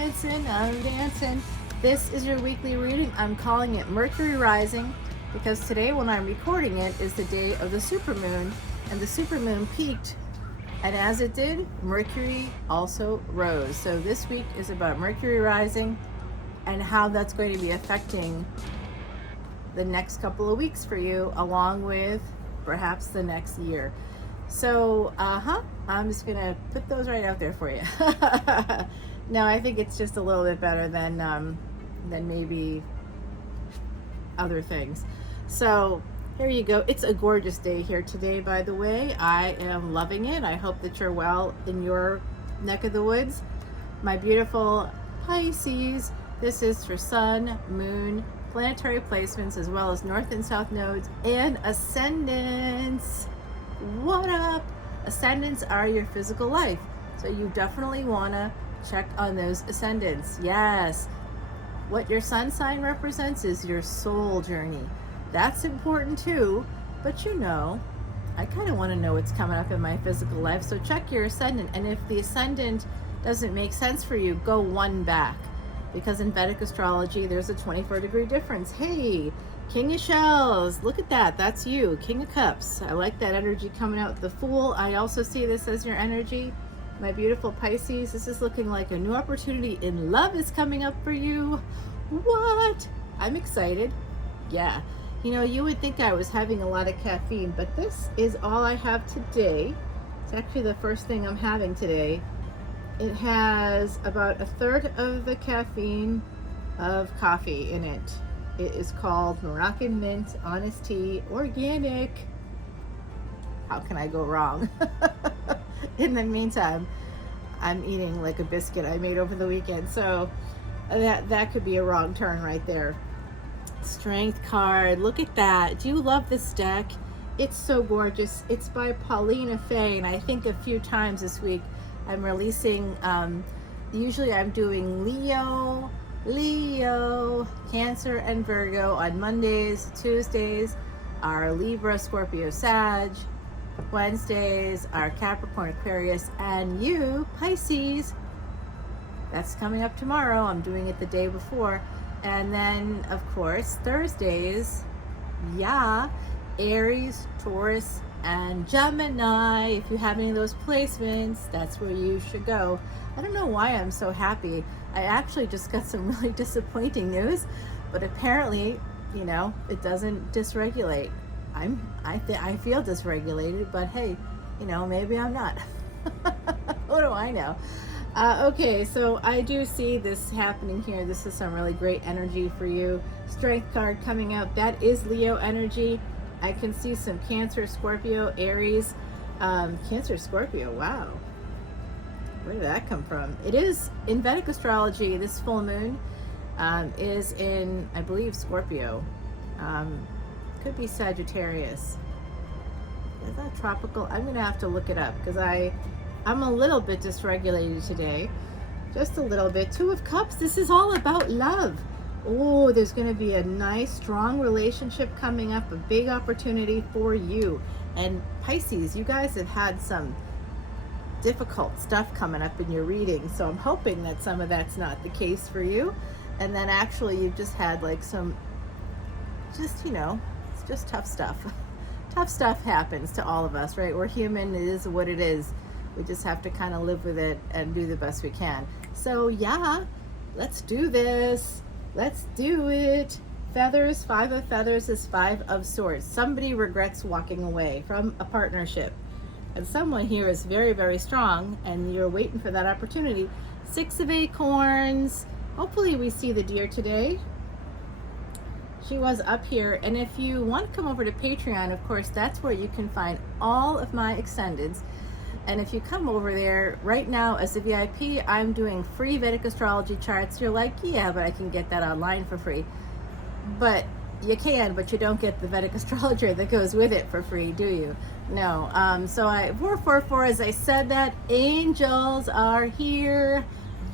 dancing, I'm dancing. This is your weekly reading. I'm calling it Mercury rising because today when I'm recording it is the day of the supermoon, and the supermoon peaked, and as it did, Mercury also rose. So this week is about Mercury rising and how that's going to be affecting the next couple of weeks for you, along with perhaps the next year. So, I'm just gonna put those right out there for you. No, I think it's just a little bit better than maybe other things. So here you go. It's a gorgeous day here today, by the way. I am loving it. I hope that you're well in your neck of the woods. My beautiful Pisces, this is for sun, moon, planetary placements, as well as north and south nodes and ascendants. What up? Ascendants are your physical life, so you definitely want to check on those ascendants. Yes, what your sun sign represents is your soul journey. That's important too, but I kind of want to know what's coming up in my physical life, so check your ascendant. And if the ascendant doesn't make sense for you, go one back, because in Vedic astrology there's a 24-degree difference. Hey, King of Shells, look at that, that's you. King of Cups, I like that energy coming out. The Fool, I also see this as your energy. My beautiful Pisces, this is looking like a new opportunity in love is coming up for you. What? I'm excited. Yeah, you would think I was having a lot of caffeine, but this is all I have today. It's actually the first thing I'm having today. It has about a third of the caffeine of coffee in it. It is called Moroccan Mint Honest Tea Organic. How can I go wrong? In the meantime, I'm eating like a biscuit I made over the weekend, so that could be a wrong turn right there. Strength card, look at that. Do you love this deck? It's so gorgeous. It's by Paulina Fay, and I think a few times this week I'm releasing, usually I'm doing Leo, Cancer, and Virgo on Mondays. Tuesdays are Libra, Scorpio, Sag. Wednesdays are Capricorn, Aquarius, and you, Pisces. That's coming up tomorrow. I'm doing it the day before. And then, of course, Thursdays, Aries, Taurus, and Gemini. If you have any of those placements, that's where you should go. I don't know why I'm so happy. I actually just got some really disappointing news, but apparently, it doesn't dysregulate. I feel dysregulated, but hey, maybe I'm not. What do I know? Okay, so I do see this happening here. This is some really great energy for you. Strength card coming out. That is Leo energy. I can see some Cancer, Scorpio, Aries. Cancer, Scorpio, wow. Where did that come from? It is in Vedic astrology. This full moon is in, I believe, Scorpio. Could be Sagittarius. Is that tropical? I'm gonna have to look it up because I'm a little bit dysregulated today, just a little bit. Two of Cups. This is all about love. Oh, there's going to be a nice, strong relationship coming up, a big opportunity for you. And Pisces, you guys have had some difficult stuff coming up in your reading, so I'm hoping that some of that's not the case for you. And then actually you've just had like some, it's just tough stuff. Tough stuff happens to all of us, right? We're human. It is what it is. We just have to kind of live with it and do the best we can. So let's do this. Let's do it. Feathers, 5 of Feathers is 5 of Swords. Somebody regrets walking away from a partnership. And someone here is very, very strong, and you're waiting for that opportunity. 6 of Acorns. Hopefully we see the deer today. She was up here, and if you want to come over to Patreon, of course, that's where you can find all of my ascendants. And if you come over there right now as a VIP, I'm doing free Vedic astrology charts. You're like, yeah, but I can get that online for free. But you can, but you don't get the Vedic astrologer that goes with it for free, do you? No. So 444, as I said that, angels are here.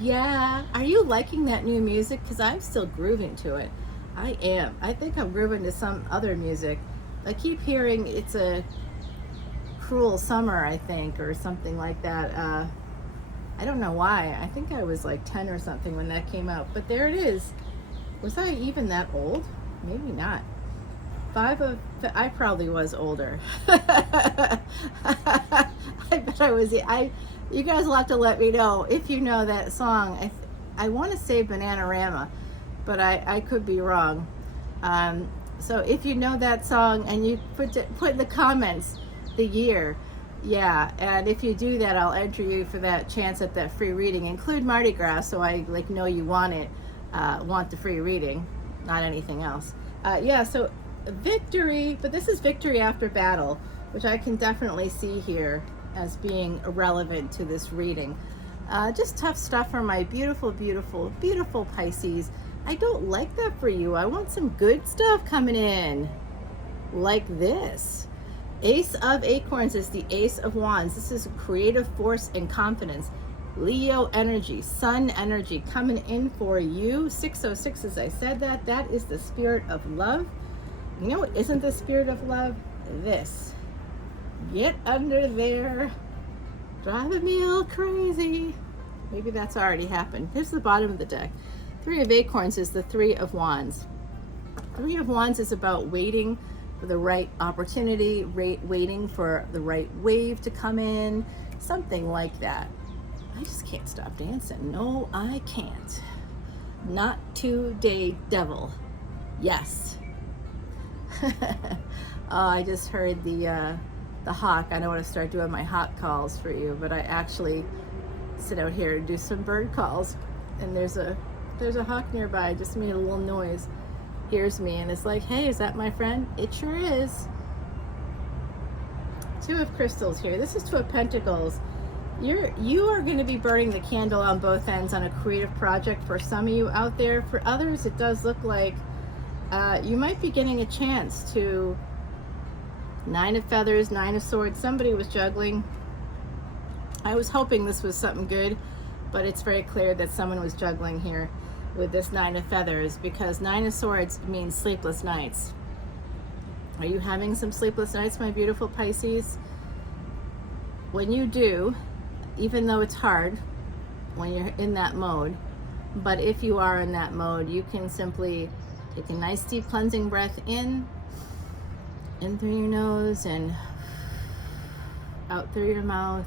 Yeah. Are you liking that new music? Because I'm still grooving to it. I am. I think I'm grooving to some other music. I keep hearing it's a Cruel Summer, I think, or something like that. I don't know why. I think I was like 10 or something when that came out. But there it is. Was I even that old? Maybe not. I probably was older. I bet I was. You guys will have to let me know if you know that song. I want to say Bananarama, but I could be wrong. So if you know that song and you put in the comments the year, yeah, and if you do that, I'll enter you for that chance at that free reading. Include Mardi Gras, so I like know you want it, want the free reading, not anything else. Yeah, so victory, but this is victory after battle, which I can definitely see here as being relevant to this reading. Just tough stuff for my beautiful, beautiful, beautiful Pisces. I don't like that for you. I want some good stuff coming in, like this. Ace of Acorns is the Ace of Wands. This is creative force and confidence. Leo energy, sun energy coming in for you. 606, as I said that is the spirit of love. You know what isn't the spirit of love? This. Get under there. Driving me all crazy. Maybe that's already happened. Here's the bottom of the deck. Three of Acorns is the Three of Wands. Three of Wands is about waiting for the right opportunity, waiting for the right wave to come in, something like that. I just can't stop dancing. No, I can't. Not today, devil. Yes. Oh, I just heard the hawk. I don't want to start doing my hawk calls for you, but I actually sit out here and do some bird calls, and there's a hawk nearby. Just made a little noise, hears me, and it's like, hey, is that my friend? It sure is. Two of Crystals here. This is Two of Pentacles. You are going to be burning the candle on both ends on a creative project for some of you out there. For others, it does look like you might be getting a chance to Nine of Feathers, Nine of Swords. Somebody was juggling. I was hoping this was something good, but it's very clear that someone was juggling here with this Nine of Feathers, because Nine of Swords means sleepless nights. Are you having some sleepless nights, my beautiful Pisces? When you do, even though it's hard when you're in that mode, but if you are in that mode, you can simply take a nice deep cleansing breath in through your nose and out through your mouth.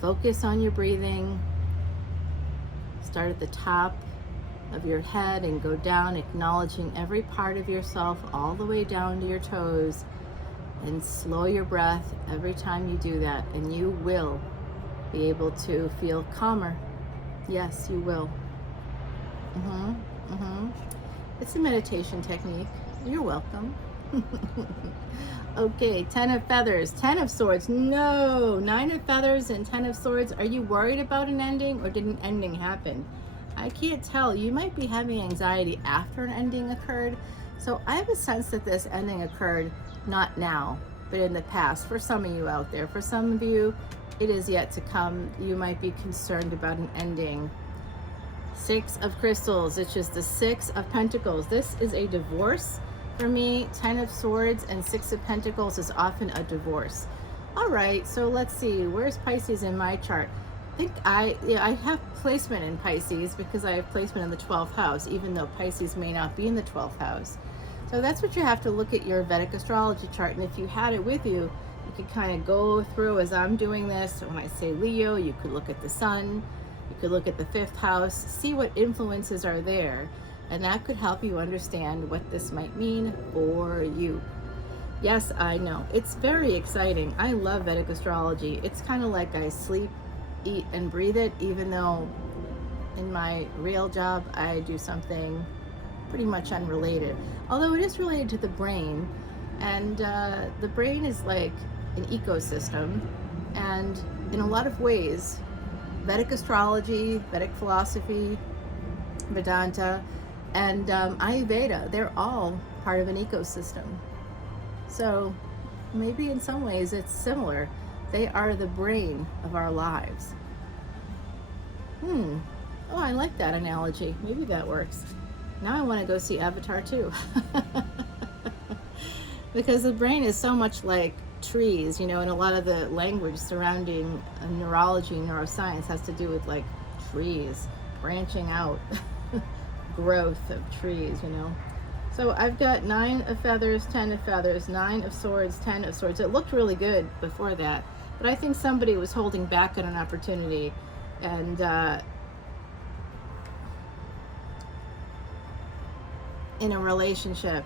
Focus on your breathing. Start at the top of your head and go down, acknowledging every part of yourself all the way down to your toes, and slow your breath every time you do that, and you will be able to feel calmer. Yes, you will. It's a meditation technique. You're welcome. Okay, Ten of Feathers, Ten of Swords. No, Nine of Feathers and Ten of Swords. Are you worried about an ending, or did an ending happen? I can't tell. You might be having anxiety after an ending occurred. So I have a sense that this ending occurred not now, but in the past. For some of you out there, for some of you, it is yet to come. You might be concerned about an ending. Six of Crystals, which is the Six of Pentacles. This is a divorce for me. Ten of Swords and Six of Pentacles is often a divorce. All right, so let's see. Where's Pisces in my chart? I think I have placement in Pisces because I have placement in the 12th house, even though Pisces may not be in the 12th house. So that's what you have to look at your Vedic astrology chart. And if you had it with you, you could kind of go through as I'm doing this. When I say Leo, you could look at the sun, you could look at the 5th house, see what influences are there, and that could help you understand what this might mean for you. Yes, I know. It's very exciting. I love Vedic astrology. It's kind of like I sleep, eat, and breathe it, even though in my real job I do something pretty much unrelated. Although it is related to the brain, and the brain is like an ecosystem, and in a lot of ways, Vedic astrology, Vedic philosophy, Vedanta, and Ayurveda, they're all part of an ecosystem. So maybe in some ways it's similar. They are the brain of our lives. Oh, I like that analogy. Maybe that works. Now I want to go see Avatar too. Because the brain is so much like trees, and a lot of the language surrounding neurology and neuroscience has to do with like trees, branching out, growth of trees. So I've got 9 of feathers, 10 of feathers, 9 of swords, 10 of swords. It looked really good before that, but I think somebody was holding back on an opportunity, and in a relationship,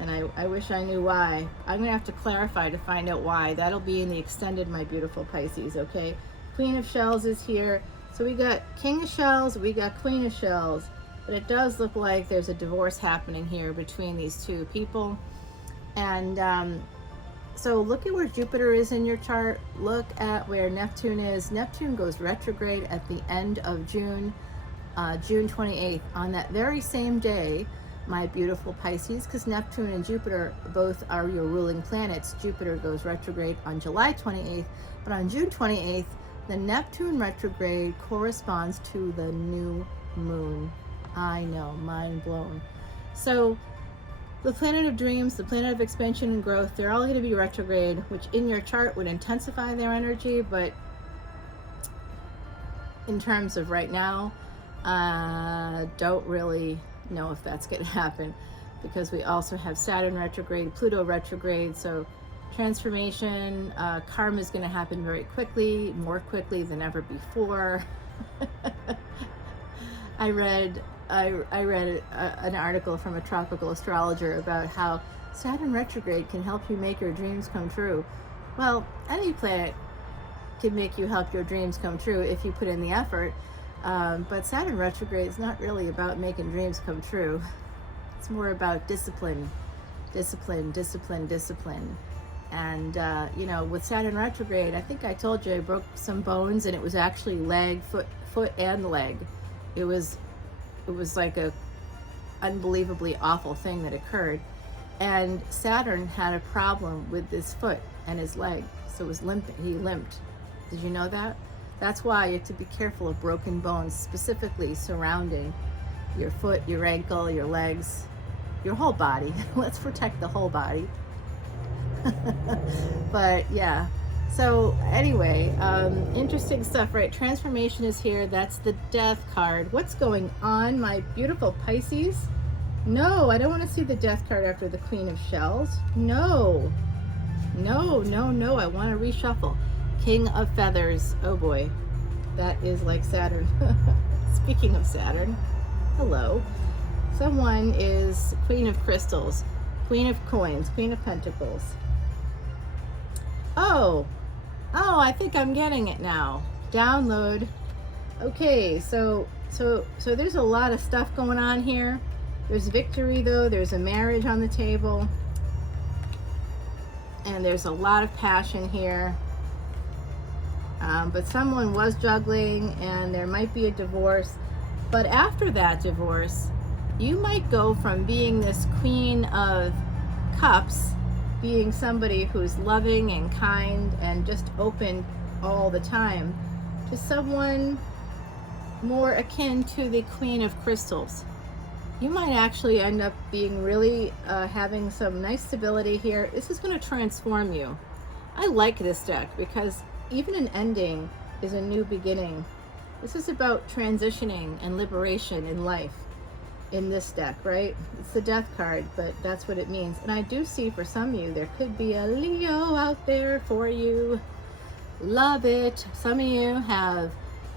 and I wish I knew why. I'm gonna have to clarify to find out why. That'll be in the extended, my beautiful Pisces. Okay, Queen of Shells is here. So we got King of Shells, we got Queen of Shells, but it does look like there's a divorce happening here between these two people. And so look at where Jupiter is in your chart. Look at where Neptune is. Neptune goes retrograde at the end of June, June 28th. On that very same day, my beautiful Pisces, because Neptune and Jupiter both are your ruling planets. Jupiter goes retrograde on July 28th, but on June 28th, the Neptune retrograde corresponds to the new moon. I know, mind blown. So the planet of dreams, the planet of expansion and growth, they're all going to be retrograde, which in your chart would intensify their energy, but in terms of right now, don't really know if that's going to happen, because we also have Saturn retrograde, Pluto retrograde. So transformation, karma is going to happen very quickly, more quickly than ever before. I read an article from a tropical astrologer about how Saturn retrograde can help you make your dreams come true. Well, any planet can make you help your dreams come true if you put in the effort. But Saturn retrograde is not really about making dreams come true. It's more about discipline. And, with Saturn retrograde, I think I told you I broke some bones, and it was actually leg, foot and leg. It was like a unbelievably awful thing that occurred. And Saturn had a problem with his foot and his leg. So it was limping. He limped. Did you know that? That's why you have to be careful of broken bones, specifically surrounding your foot, your ankle, your legs, your whole body. Let's protect the whole body. But yeah, so anyway, interesting stuff, right? Transformation is here. That's the Death card. What's going on, my beautiful Pisces? No, I don't want to see the Death card after the Queen of Shells. No, I want to reshuffle. King of Feathers. Oh boy, that is like Saturn. Speaking of Saturn, hello. Someone is Queen of Crystals, Queen of Coins, Queen of Pentacles. Oh, I think I'm getting it now. Download. Okay, so there's a lot of stuff going on here. There's victory though, there's a marriage on the table, and there's a lot of passion here. But someone was juggling, and there might be a divorce. But after that divorce, you might go from being this Queen of Cups, being somebody who's loving and kind and just open all the time, to someone more akin to the Queen of Crystals. You might actually end up being really having some nice stability here. This is going to transform you. I like this deck because even an ending is a new beginning. This is about transitioning and liberation in life in this deck, right? It's the Death card, but that's what it means. And I do see for some of you, there could be a Leo out there for you. Love it. Some of you have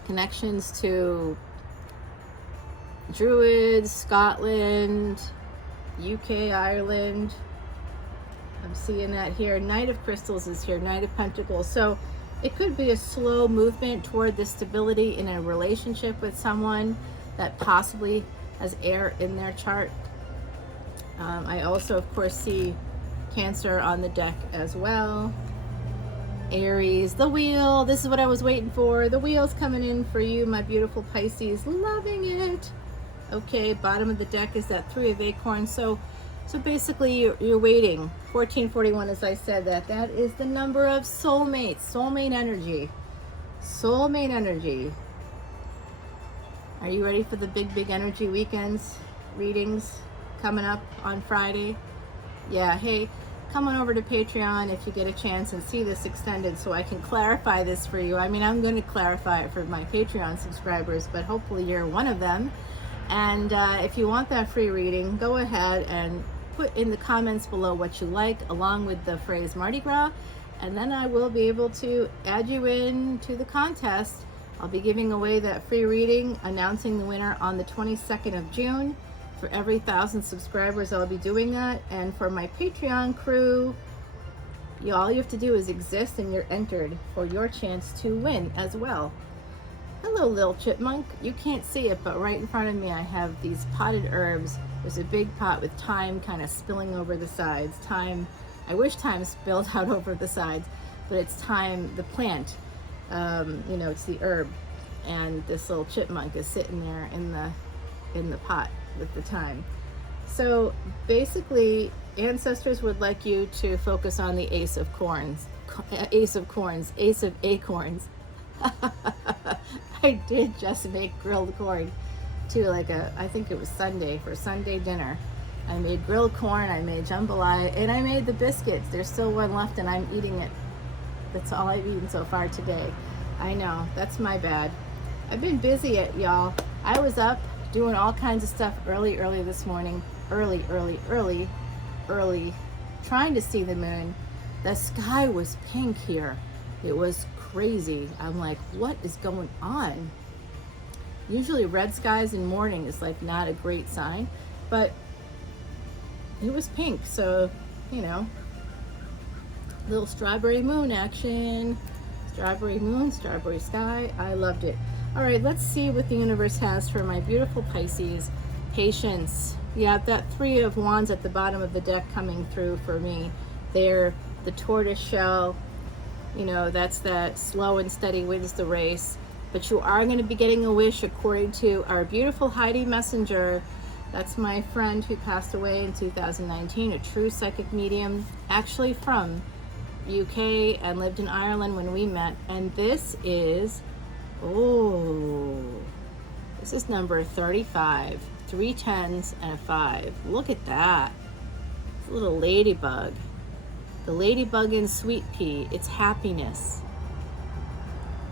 connections to Druids, Scotland, UK, Ireland. I'm seeing that here. Knight of Crystals is here, Knight of Pentacles. So it could be a slow movement toward the stability in a relationship with someone that possibly has air in their chart. I also, of course, see Cancer on the deck as well. Aries, the wheel. This is what I was waiting for. The wheel's coming in for you, my beautiful Pisces. Loving it. Okay, bottom of the deck is that 3 of Acorns. So basically you're waiting. 1441, as I said, that is the number of soulmates, soulmate energy. Are you ready for the big energy weekends readings coming up on Friday? Yeah, hey, come on over to Patreon if you get a chance and see this extended so I can clarify this for you. I mean, I'm going to clarify it for my Patreon subscribers, but hopefully you're one of them. And if you want that free reading, go ahead and put in the comments below what you like, along with the phrase Mardi Gras, and then I will be able to add you in to the contest. I'll be giving away that free reading, announcing the winner on the 22nd of June. For every 1,000 subscribers, I'll be doing that. And for my Patreon crew, all you have to do is exist and you're entered for your chance to win as well. Hello, little chipmunk. You can't see it, but right in front of me I have these potted herbs. There's a big pot with thyme kind of spilling over the sides. Thyme, I wish thyme spilled out over the sides, but it's thyme, the plant. You know, it's the herb. And this little chipmunk is sitting there in the pot with the thyme. So basically, ancestors would like you to focus on the ace of acorns. I did just make grilled corn to I think it was Sunday, for Sunday dinner. I made grilled corn, I made jambalaya, and I made the biscuits. There's still one left and I'm eating it. That's all I've eaten so far today. I know, that's my bad. I've been busy, y'all. I was up doing all kinds of stuff early this morning. Early, trying to see the moon. The sky was pink here. It was crazy. I'm like, what is going on? Usually red skies in morning is like not a great sign, but it was pink. So, you know, little strawberry moon action. Strawberry moon, strawberry sky. I loved it. All right, let's see what the universe has for my beautiful Pisces. Patience. Yeah, that 3 of Wands at the bottom of the deck coming through for me. They're the tortoise shell. You know, that's that slow and steady wins the race. But you are going to be getting a wish according to our beautiful Heidi Messenger. That's my friend who passed away in 2019, a true psychic medium, actually from UK and lived in Ireland when we met. And this is, this is number 35. 3 10s and a 5. Look at that. It's a little ladybug. The ladybug in sweet pea. It's happiness.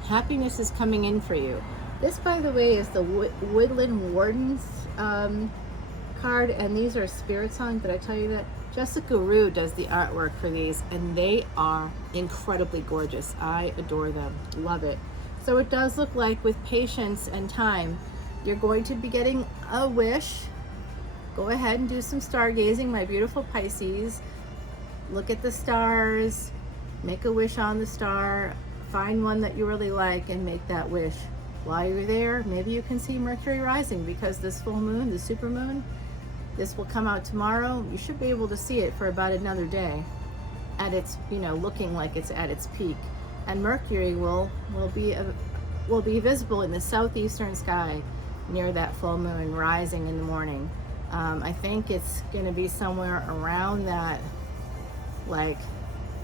Happiness is coming in for you. This, by the way, is the Woodland Wardens card, and these are spirit songs. Did I tell you that? Jessica Rue does the artwork for these, and they are incredibly gorgeous. I adore them. Love it. So it does look like with patience and time, you're going to be getting a wish. Go ahead and do some stargazing, my beautiful Pisces. Look at the stars, make a wish on the star, find one that you really like and make that wish. While you're there, maybe you can see Mercury rising, because this full moon, the supermoon, this will come out tomorrow. You should be able to see it for about another day at its, you know, looking like it's at its peak. And Mercury will be visible in the southeastern sky near that full moon rising in the morning. I think it's going to be somewhere around that, like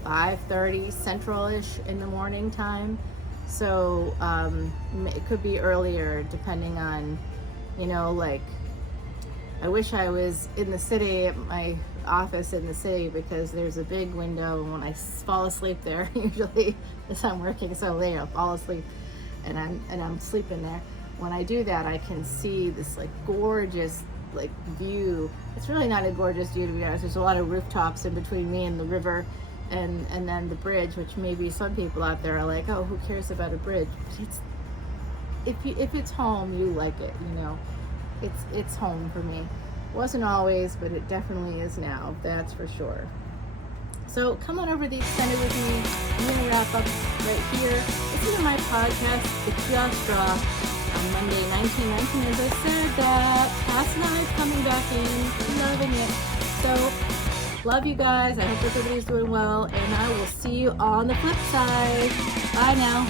5:30 central-ish in the morning time. So it could be earlier depending on, you know, like, I wish I was in the city, at my office in the city, because there's a big window, and when I fall asleep there, usually, as I'm working so late, I'll fall asleep and I'm sleeping there. When I do that, I can see this like gorgeous like view. It's really not a gorgeous view, to be honest. There's a lot of rooftops in between me and the river, and then the bridge, which maybe some people out there are like, oh, who cares about a bridge? But if it's home, you like it, you know. It's home for me. Wasn't always, but it definitely is now. That's for sure. So come on over to the extended with me. I'm gonna wrap up right here. Listen to my podcast, The Kiosk Draw, on Monday, 1919. As I said, that Cass and I coming back in, loving it. So love you guys. I hope everybody's doing well, and I will see you on the flip side. Bye now.